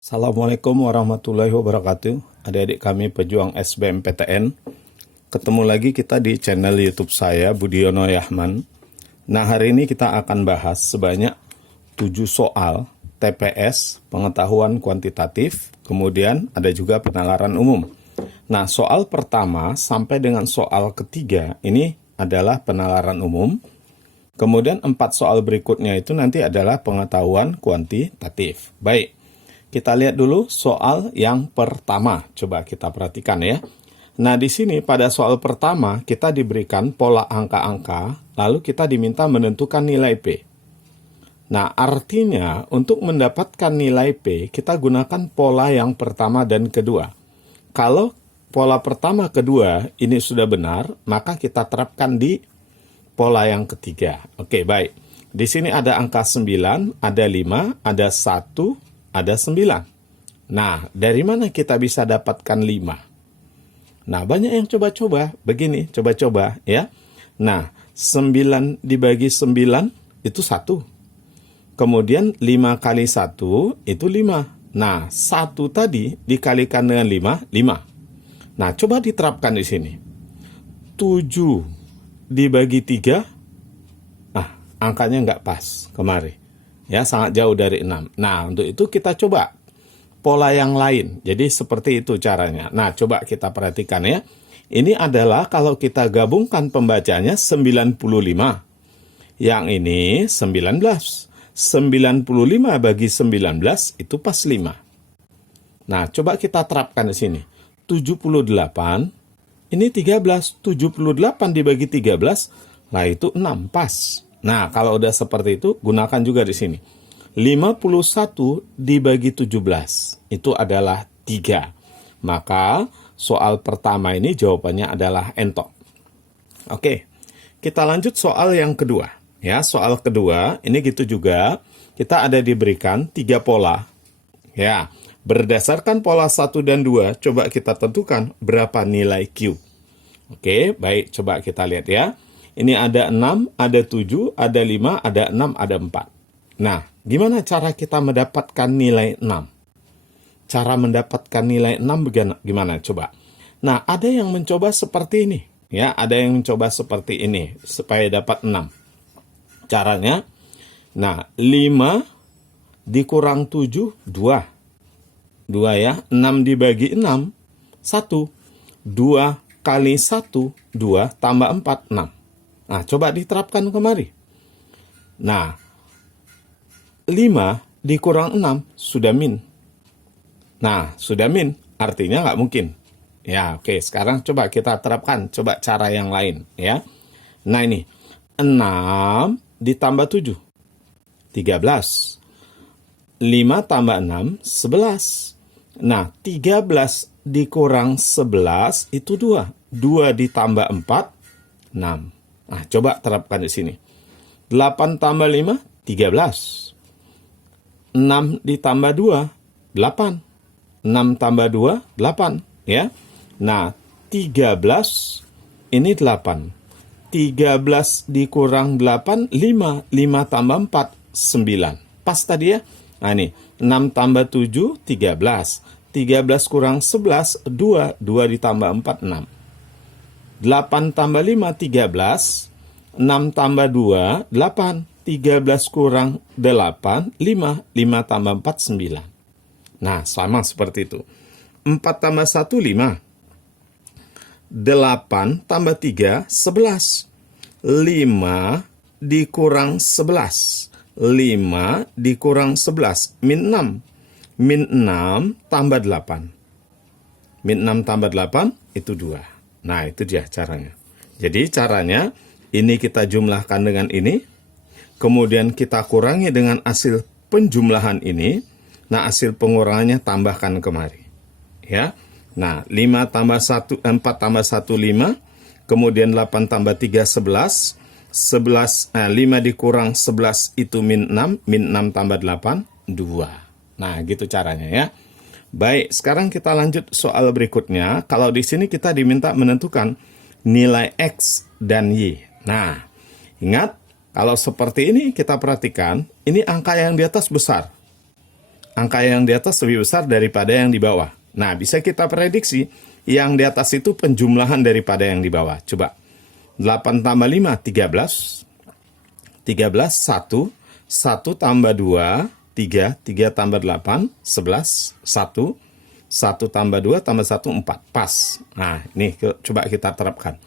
Assalamualaikum warahmatullahi wabarakatuh. Adik-adik kami pejuang SBMPTN. Ketemu lagi kita di channel YouTube saya, Budiono Yahman. Nah, hari ini kita akan bahas sebanyak 7 soal TPS, pengetahuan kuantitatif, kemudian ada juga penalaran umum. Nah, soal pertama sampai dengan soal ketiga ini adalah penalaran umum. Kemudian 4 soal berikutnya itu nanti adalah pengetahuan kuantitatif. Baik. Kita lihat dulu soal yang pertama. Coba kita perhatikan ya. Nah, di sini pada soal pertama kita diberikan pola angka-angka, lalu kita diminta menentukan nilai P. Nah, artinya untuk mendapatkan nilai P, kita gunakan pola yang pertama dan kedua. Kalau pola pertama, kedua ini sudah benar, maka kita terapkan di pola yang ketiga. Oke, baik. Di sini ada angka 9, ada 5, ada 1, ada 9. Nah, dari mana kita bisa dapatkan 5? Nah, banyak yang coba-coba. Begini, coba-coba ya. Nah, 9 dibagi 9 itu 1. Kemudian 5 kali 1 itu 5. Nah, 1 tadi dikalikan dengan 5. Nah, coba diterapkan di sini. 7 dibagi 3. Nah, angkanya nggak pas kemarin. Ya, sangat jauh dari 6. Nah, untuk itu kita coba pola yang lain. Jadi seperti itu caranya. Nah, coba kita perhatikan ya. Ini adalah kalau kita gabungkan pembacanya 95. Yang ini 19. 95 bagi 19 itu pas 5. Nah, coba kita terapkan di sini. 78, ini 13. 78 dibagi 13, nah itu 6, pas. Nah, kalau udah seperti itu, gunakan juga di sini. 51 dibagi 17, itu adalah 3. Maka, soal pertama ini jawabannya adalah entok. Oke, kita lanjut soal yang kedua. Ya, soal kedua, ini gitu juga, kita ada diberikan 3 pola. Ya, berdasarkan pola 1 dan 2, coba kita tentukan berapa nilai Q. Oke, baik, coba kita lihat ya. Ini ada 6, ada 7, ada 5, ada 6, ada 4. Nah, gimana cara kita mendapatkan nilai 6? Cara mendapatkan nilai 6 gimana? Coba. Nah, ada yang mencoba seperti ini. Ya, ada yang mencoba seperti ini, supaya dapat 6. Caranya, nah, 5 dikurang 7, 2. 2 ya, 6 dibagi 6, 1. 2 kali 1, 2, tambah 4, 6. Nah, coba diterapkan kemari. Nah, 5 dikurang 6 sudah min. Nah, sudah min, artinya nggak mungkin. Ya, oke, sekarang coba kita terapkan. Coba cara yang lain, ya. Nah, ini, 6 ditambah 7, 13. 5 tambah 6, 11. Nah, 13 dikurang 11 itu 2. 2 ditambah 4, 6. Nah, coba terapkan di sini. 8 tambah 5, 13. 6 ditambah 2, 8. 6 tambah 2, 8. Ya. Nah, 13, ini 8. 13 dikurang 8, 5. 5 tambah 4, 9. Pas tadi ya? Nah, ini. 6 tambah 7, 13. 13 kurang 11, 2. 2 ditambah 4, 6. 8 tambah 5, 13. 6 tambah 2, 8. 13 kurang 8, 5. 5 tambah 4, 9. Nah, sama seperti itu. 4 tambah 1, 5. 8 tambah 3, 11. 5 dikurang 11. 5 dikurang 11, min 6. Min 6 tambah 8. Min 6 tambah 8, itu 2. Nah, itu dia caranya. Jadi caranya, ini kita jumlahkan dengan ini, kemudian kita kurangi dengan hasil penjumlahan ini, nah hasil pengurangannya tambahkan kemari. Ya. Nah, 4 tambah 1, 5, kemudian 8 tambah 3, 11. 5 dikurang 11 itu min 6, min 6 tambah 8, 2. Nah, gitu caranya ya. Baik, sekarang kita lanjut soal berikutnya. Kalau di sini kita diminta menentukan nilai X dan Y. Nah, ingat, kalau seperti ini kita perhatikan, ini angka yang di atas besar. angka yang di atas lebih besar daripada yang di bawah. Nah, bisa kita prediksi yang di atas itu penjumlahan daripada yang di bawah. Coba. 8 tambah 5, 13. 13, 1. 1 tambah 2, 3. 3 tambah 8, 11. 1. 1 tambah 2 tambah 1, 4. Pas. Nah, ini coba kita terapkan.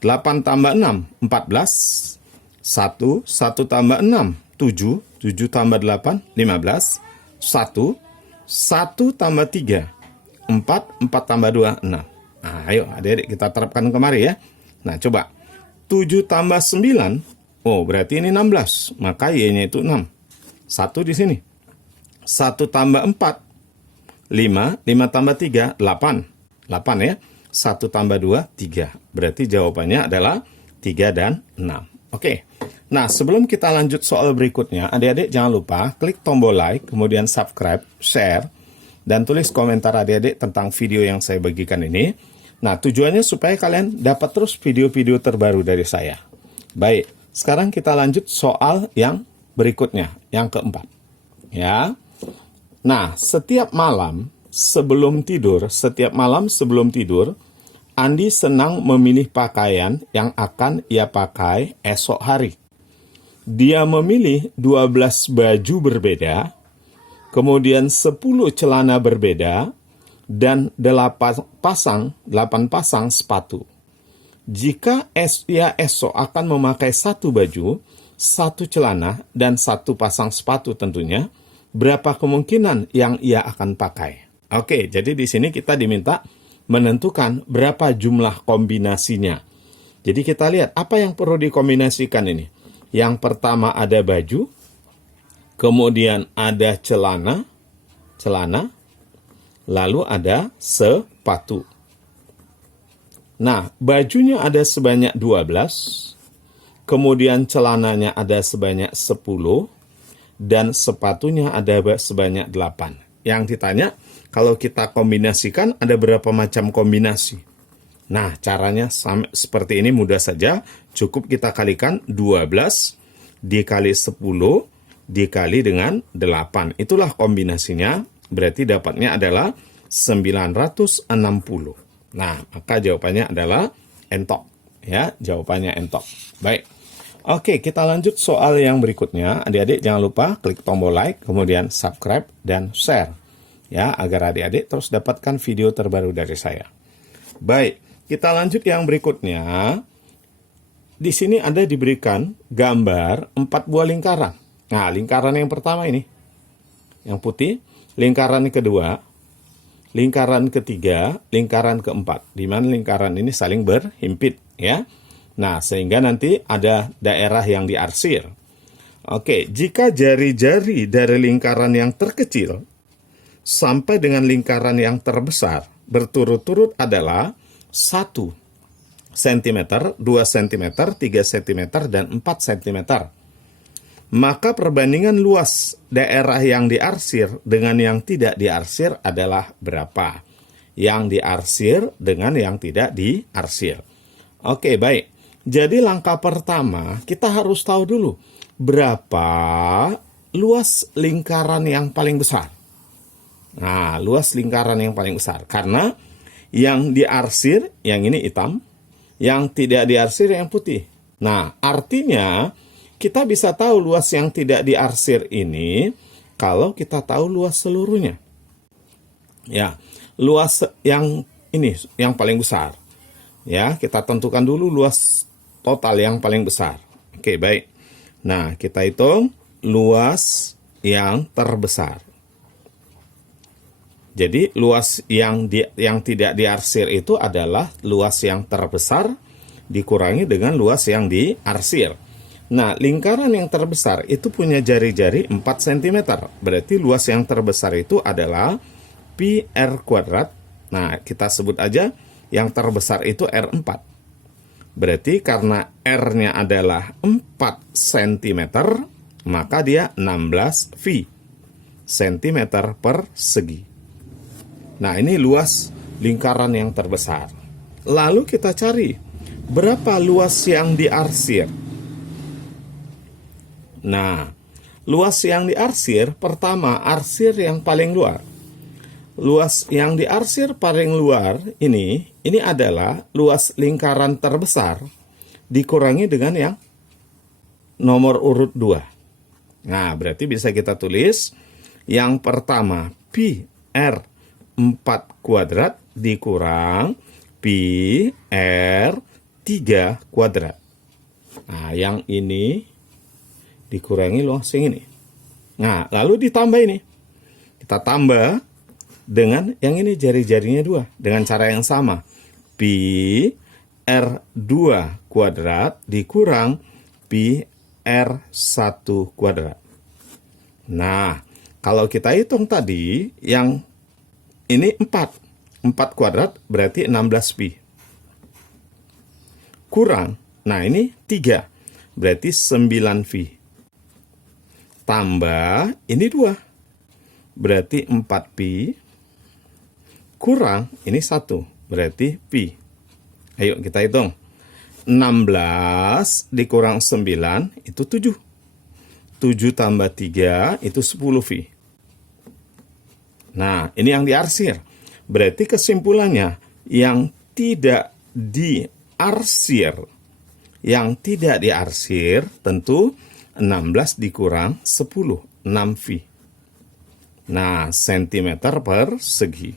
8 tambah 6, 14. 1. 1 tambah 6, 7. 7 tambah 8, 15. 1. 1 tambah 3, 4. 4 tambah 2, 6. Nah, ayo adik-adik kita terapkan kemari ya. Nah, coba. 7 tambah 9, oh berarti ini 16. Maka Y-nya itu 6. 1 di sini. 1 tambah 4, 5. 5 tambah 3, 8. 8 ya. 1 tambah 2, 3. Berarti jawabannya adalah 3 dan 6. Oke. Nah, sebelum kita lanjut soal berikutnya, adik-adik jangan lupa klik tombol like, kemudian subscribe, share, dan tulis komentar adik-adik tentang video yang saya bagikan ini. Nah, tujuannya supaya kalian dapat terus video-video terbaru dari saya. Baik, sekarang kita lanjut soal yang berikutnya, yang keempat. Ya. Nah, setiap malam sebelum tidur, Andi senang memilih pakaian yang akan ia pakai esok hari. Dia memilih 12 baju berbeda, kemudian 10 celana berbeda, dan 8 pasang sepatu. Jika ia esok akan memakai 1 baju, 1 celana, dan 1 pasang sepatu tentunya, berapa kemungkinan yang ia akan pakai? Oke, jadi di sini kita diminta menentukan berapa jumlah kombinasinya. Jadi kita lihat apa yang perlu dikombinasikan ini. Yang pertama ada baju, kemudian ada celana, lalu ada sepatu. Nah, bajunya ada sebanyak 12, kemudian celananya ada sebanyak 10, dan sepatunya ada sebanyak 8. Yang ditanya, kalau kita kombinasikan ada berapa macam kombinasi? Nah, caranya seperti ini mudah saja. Cukup kita kalikan 12 dikali 10 dikali dengan 8. Itulah kombinasinya. Berarti dapatnya adalah 960. Nah, maka jawabannya adalah entok. Ya, jawabannya entok. Baik. Oke, kita lanjut soal yang berikutnya. Adik-adik jangan lupa klik tombol like, kemudian subscribe dan share. Ya, agar adik-adik terus dapatkan video terbaru dari saya. Baik, kita lanjut yang berikutnya. Di sini ada diberikan gambar 4 buah lingkaran. Nah, lingkaran yang pertama ini, yang putih, lingkaran kedua, lingkaran ketiga, lingkaran keempat. Di mana lingkaran ini saling berhimpit, ya. Nah, sehingga nanti ada daerah yang diarsir. Oke, jika jari-jari dari lingkaran yang terkecil sampai dengan lingkaran yang terbesar berturut-turut adalah 1 cm, 2 cm, 3 cm, dan 4 cm. Maka perbandingan luas daerah yang diarsir dengan yang tidak diarsir adalah berapa? Yang diarsir dengan yang tidak diarsir. Oke, baik. Jadi langkah pertama, kita harus tahu dulu berapa luas lingkaran yang paling besar. Nah, luas lingkaran yang paling besar. Karena yang diarsir, yang ini hitam, yang tidak diarsir yang putih. Nah, artinya kita bisa tahu luas yang tidak diarsir ini kalau kita tahu luas seluruhnya. Ya, luas yang ini yang paling besar. Ya, kita tentukan dulu luas total yang paling besar. Oke, baik. Nah, kita hitung luas yang terbesar. Jadi luas yang tidak diarsir itu adalah luas yang terbesar dikurangi dengan luas yang diarsir. Nah, lingkaran yang terbesar itu punya jari-jari 4 cm. Berarti luas yang terbesar itu adalah pi R kuadrat. Nah, kita sebut aja yang terbesar itu R4. Berarti karena R-nya adalah 4 cm, maka dia 16 V cm persegi. Nah, ini luas lingkaran yang terbesar. Lalu kita cari berapa luas yang diarsir. Nah, Luas yang diarsir, pertama, arsir yang paling luar. Luas yang diarsir paling luar ini adalah luas lingkaran terbesar dikurangi dengan yang nomor urut 2. Nah, berarti bisa kita tulis yang pertama, pi R 4 kuadrat dikurang pi R 3 kuadrat. Nah, yang ini dikurangi luas yang ini. Nah, lalu ditambah ini. Kita tambah dengan yang ini jari-jarinya 2. Dengan cara yang sama. Pi R2 kuadrat dikurang pi R1 kuadrat. Nah, kalau kita hitung tadi, yang ini 4. 4 kuadrat berarti 16 pi. Kurang, nah ini 3. Berarti 9 pi. Tambah, ini 2. Berarti 4 pi. Kurang, ini 1. Berarti pi. Ayo kita hitung. 16 dikurang 9 itu 7. 7 tambah 3 itu 10 pi. Nah, ini yang diarsir. Berarti kesimpulannya, yang tidak diarsir. Yang tidak diarsir tentu 16 dikurang 10, 6 pi. Nah, sentimeter persegi.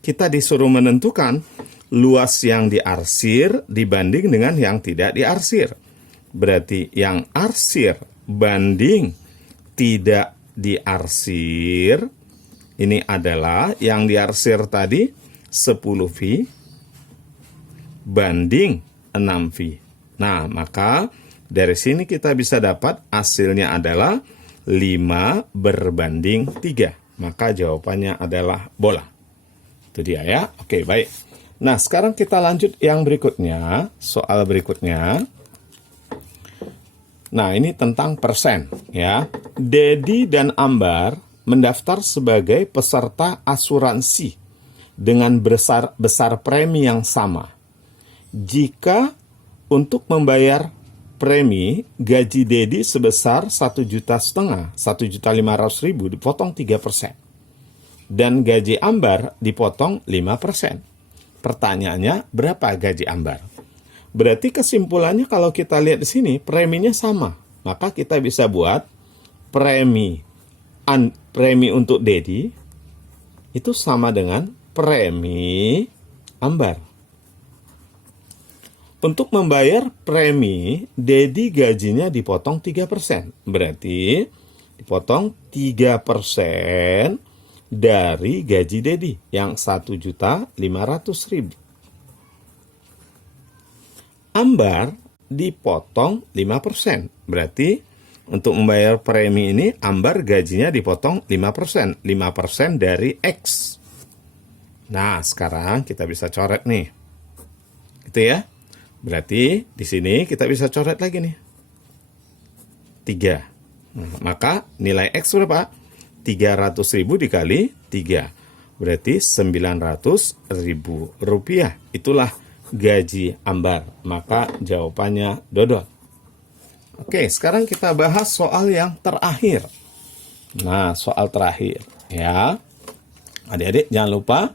Kita disuruh menentukan luas yang diarsir dibanding dengan yang tidak diarsir. Berarti yang arsir banding tidak diarsir, ini adalah yang diarsir tadi 10 pi banding 6 pi. Nah, maka dari sini kita bisa dapat hasilnya adalah 5 berbanding 3. Maka jawabannya adalah bola. Itu dia ya. Oke, baik. Nah, sekarang kita lanjut yang berikutnya. Soal berikutnya. Nah, ini tentang persen ya. Dedi dan Ambar mendaftar sebagai peserta asuransi dengan besar premi yang sama. Jika untuk membayar premi, gaji Dedi sebesar 1,5 juta, 1.500.000 dipotong 3%. Dan gaji Ambar dipotong 5%. Pertanyaannya, berapa gaji Ambar? Berarti kesimpulannya kalau kita lihat di sini, preminya sama. Maka kita bisa buat premi untuk Dedi itu sama dengan premi Ambar. Untuk membayar premi, Dedi gajinya dipotong 3%. Berarti dipotong 3% dari gaji Dedi yang 1.500.000. Ambar dipotong 5%. Berarti untuk membayar premi ini, Ambar gajinya dipotong 5%. 5% dari X. Nah, sekarang kita bisa coret nih. Gitu ya. Berarti di sini kita bisa coret lagi nih. 3. Nah, maka nilai X berapa? 300.000 dikali 3. Berarti 900.000 rupiah. Itulah gaji Ambar. Maka jawabannya dodol. Oke, sekarang kita bahas soal yang terakhir. Nah, soal terakhir ya. Adik-adik jangan lupa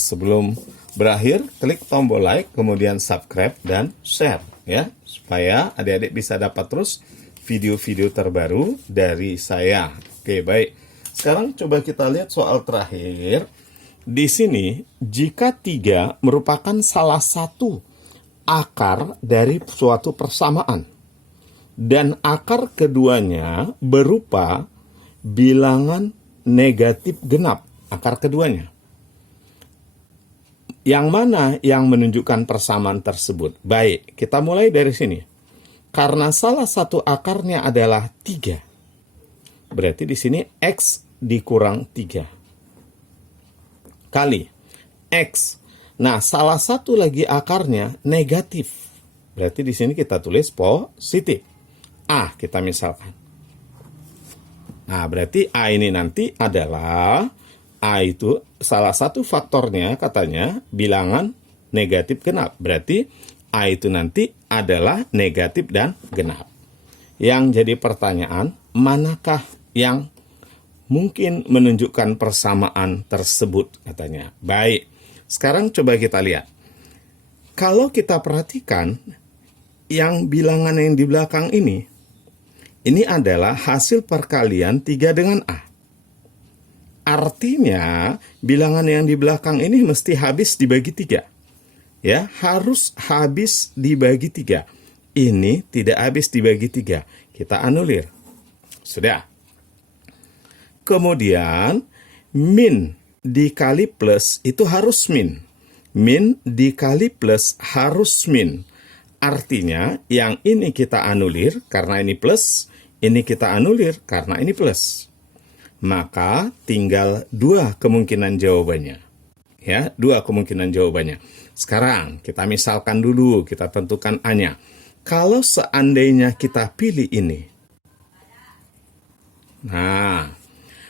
sebelum berakhir klik tombol like, kemudian subscribe dan share ya, supaya adik-adik bisa dapat terus video-video terbaru dari saya. Oke, baik. Sekarang coba kita lihat soal terakhir. Di sini, jika 3 merupakan salah satu akar dari suatu persamaan dan akar keduanya berupa bilangan negatif genap, akar keduanya. Yang mana yang menunjukkan persamaan tersebut? Baik, kita mulai dari sini. Karena salah satu akarnya adalah 3. Berarti di sini X dikurang 3. Kali X. Nah, salah satu lagi akarnya negatif. Berarti di sini kita tulis positif. A kita misalkan. Nah, berarti A ini nanti adalah A itu salah satu faktornya katanya bilangan negatif genap. Berarti A itu nanti adalah negatif dan genap. Yang jadi pertanyaan, manakah yang mungkin menunjukkan persamaan tersebut, katanya. Baik, sekarang coba kita lihat. Kalau kita perhatikan, yang bilangan yang di belakang ini adalah hasil perkalian 3 dengan A. Artinya, bilangan yang di belakang ini mesti habis dibagi 3. Ya, harus habis dibagi 3. Ini tidak habis dibagi 3. Kita anulir. Sudah. Kemudian, min dikali plus itu harus min. Min dikali plus harus min. Artinya, yang ini kita anulir karena ini plus, ini kita anulir karena ini plus. Maka tinggal 2 kemungkinan jawabannya. Ya, 2 kemungkinan jawabannya. Sekarang kita misalkan dulu, kita tentukan A-nya. Kalau seandainya kita pilih ini, nah,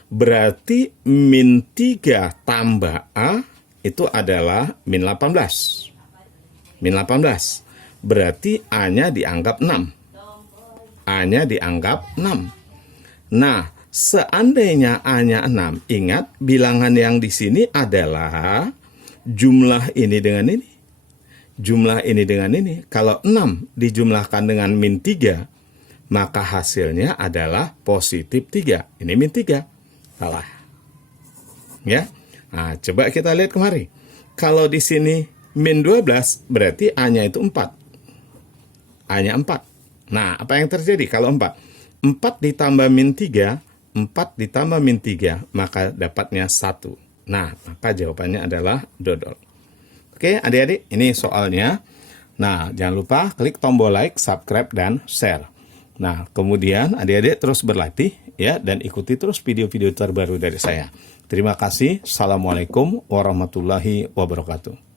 berarti min 3 tambah A itu adalah min 18. Min 18. Berarti A-nya dianggap 6. A-nya dianggap 6. Nah, seandainya A-nya 6, ingat bilangan yang di sini adalah jumlah ini dengan ini. Jumlah ini dengan ini. Kalau 6 dijumlahkan dengan min 3, maka hasilnya adalah positif 3. Ini min 3. Salah. Ya. Nah, coba kita lihat kemari. Kalau di sini min 12, berarti A-nya itu 4. A-nya 4. Nah, apa yang terjadi kalau 4? 4 ditambah min 3, 4 ditambah min 3, maka dapatnya 1. Nah, maka jawabannya adalah dodol. Oke, adik-adik, ini soalnya. Nah, jangan lupa klik tombol like, subscribe, dan share. Nah, kemudian adik-adik terus berlatih ya, dan ikuti terus video-video terbaru dari saya. Terima kasih. Assalamualaikum warahmatullahi wabarakatuh.